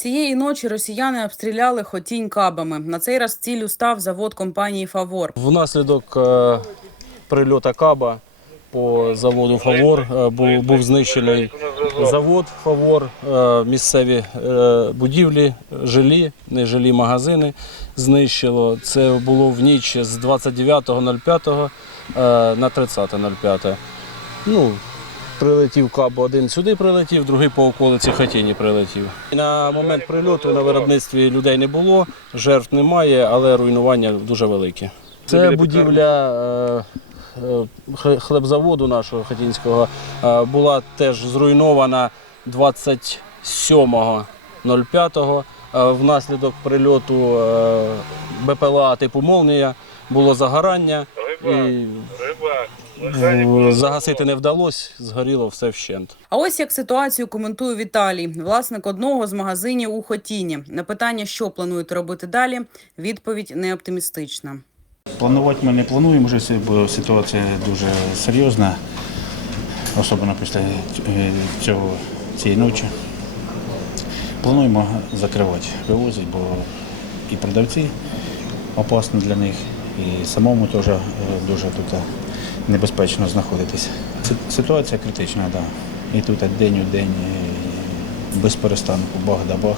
Цієї ночі росіяни обстріляли Хотінь кабами. На цей раз ціллю став завод компанії Фавор. Внаслідок е, прильоту каба по заводу Фавор е, був, був знищений завод Фавор, е, місцеві будівлі, жилі, нежилі магазини знищило. Це було в ніч з 29.05 е, на 30.05. Ну, Прилетів каб один сюди прилетів, другий по околиці Хатіні прилетів. На момент прильоту на виробництві людей не було, жертв немає, але руйнування дуже велике. Це будівля е, е, хлебзаводу нашого Хатінського е, була теж зруйнована 27.05. Е, Внаслідок прильоту БПЛА типу Молнія було загорання. І загасити не вдалося, згоріло все вщент. А ось як ситуацію коментує Віталій, власник одного з магазинів у Хотіні. На питання, що плануєте робити далі, відповідь не оптимістична. Планувати ми не плануємо вже, бо ситуація дуже серйозна, особливо після е, цього, цієї ночі. Плануємо закривати, вивозити, бо і продавці опасно для них, і самому теж е, дуже тут е, небезпечно знаходитися. Ситуація критична, так. Да. І тут день у день, без перестанку, бах да бах.